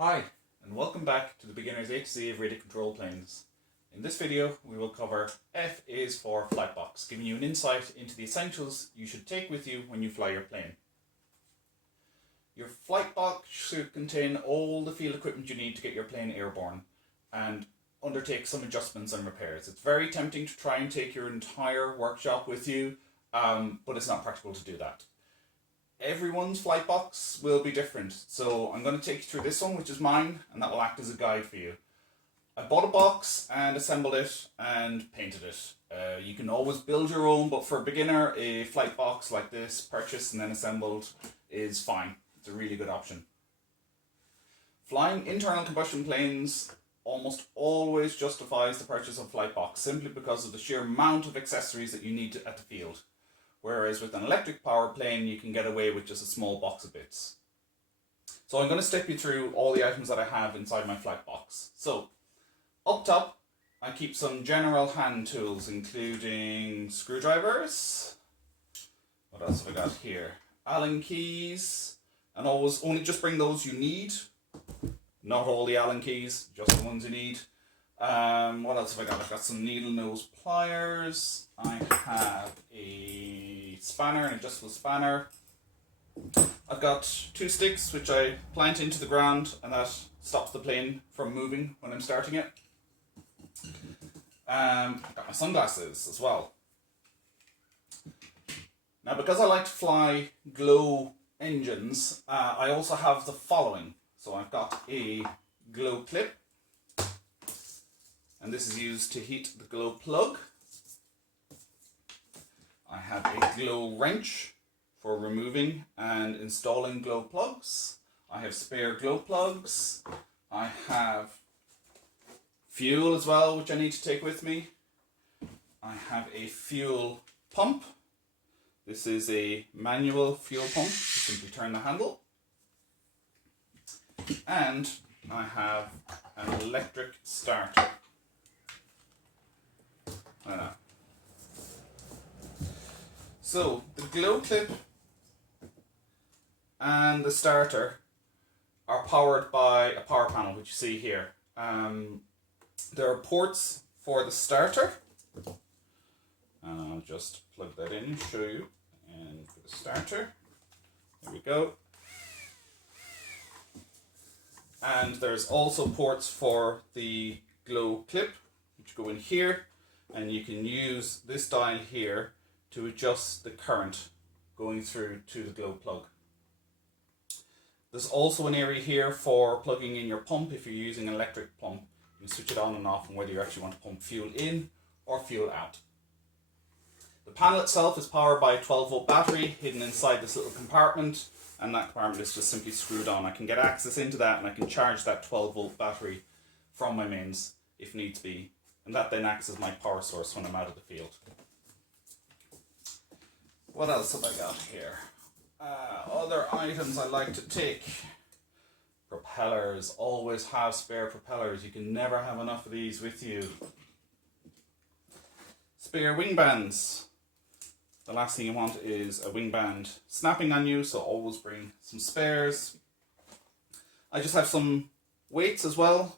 Hi, and welcome back to the beginner's A to Z of radio control planes. In this video, we will cover F is for flight box, giving you an insight into the essentials you should take with you when you fly your plane. Your flight box should contain all the field equipment you need to get your plane airborne and undertake some adjustments and repairs. It's very tempting to try and take your entire workshop with you, but it's not practical to do that. Everyone's flight box will be different, so I'm going to take you through this one, which is mine, and that will act as a guide for you. I bought a box and assembled it and painted it. You can always build your own, but for a beginner, a flight box like this, purchased and then assembled, is fine. It's a really good option. Flying internal combustion planes almost always justifies the purchase of a flight box, simply because of the sheer amount of accessories that you need at the field. Whereas with an electric power plane, you can get away with just a small box of bits. So I'm going to step you through all the items that I have inside my flight box. So, up top, I keep some general hand tools, including screwdrivers. What else have I got here? Allen keys, and always only just bring those you need. Not all the Allen keys, just the ones you need. What else have I got? I've got some needle nose pliers. I have a spanner, an adjustable spanner. I've got 2 sticks which I plant into the ground, and that stops the plane from moving when I'm starting it. I've got my sunglasses as well. Now, because I like to fly glow engines, I also have the following. So I've got a glow clip, and this is used to heat the glow plug. I have a glow wrench for removing and installing glow plugs. I have spare glow plugs. I have fuel as well, which I need to take with me. I have a fuel pump. This is a manual fuel pump. You simply turn the handle. And I have an electric starter. Like that. So the glow clip and the starter are powered by a power panel, which you see here. There are ports for the starter, and I'll just plug that in and show you. And for the starter, there we go. And there's also ports for the glow clip, which go in here, and you can use this dial here to adjust the current going through to the glow plug. There's also an area here for plugging in your pump. If you're using an electric pump, you can switch it on and off, and whether you actually want to pump fuel in or fuel out. The panel itself is powered by a 12-volt battery hidden inside this little compartment, and that compartment is just simply screwed on. I can get access into that, and I can charge that 12-volt battery from my mains if needs be, and that then acts as my power source when I'm out of the field. What else have I got here? Other items I like to take. Propellers. Always have spare propellers. You can never have enough of these with you. Spare wing bands. The last thing you want is a wing band snapping on you, so always bring some spares. I just have some weights as well.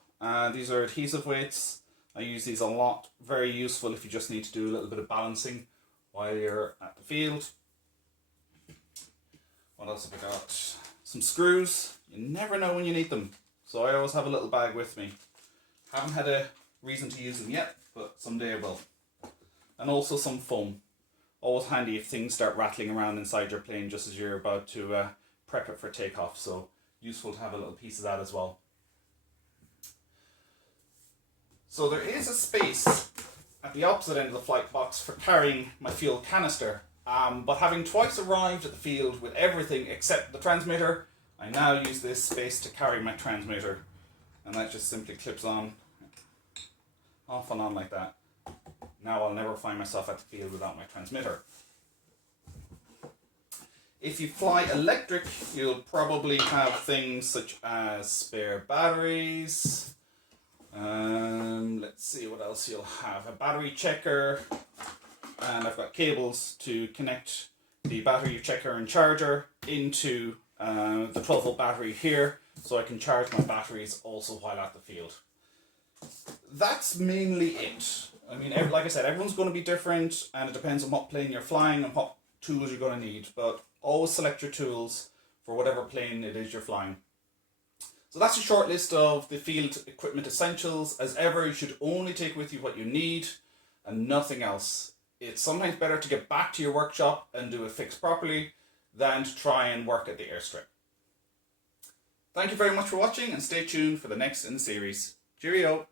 These are adhesive weights. I use these a lot. Very useful if you just need to do a little bit of balancing while you're at the field. What else have I got? Some screws. You never know when you need them, so I always have a little bag with me. Haven't had a reason to use them yet, but someday I will. And also some foam. Always handy if things start rattling around inside your plane just as you're about to prep it for takeoff, so useful to have a little piece of that as well. So there is a space at the opposite end of the flight box for carrying my fuel canister, but having twice arrived at the field with everything except the transmitter, I now use this space to carry my transmitter, and that just simply clips on, off and on like that. Now I'll never find myself at the field without my transmitter. If you fly electric, you'll probably have things such as spare batteries. Let's see what else you'll have. A battery checker, and I've got cables to connect the battery checker and charger into the 12-volt battery here, so I can charge my batteries also while at the field. That's mainly it. I mean, like I said, everyone's going to be different, and it depends on what plane you're flying and what tools you're going to need, but always select your tools for whatever plane it is you're flying. So that's a short list of the field equipment essentials. As ever, you should only take with you what you need and nothing else. It's sometimes better to get back to your workshop and do a fix properly than to try and work at the airstrip. Thank you very much for watching, and stay tuned for the next in the series. Cheerio!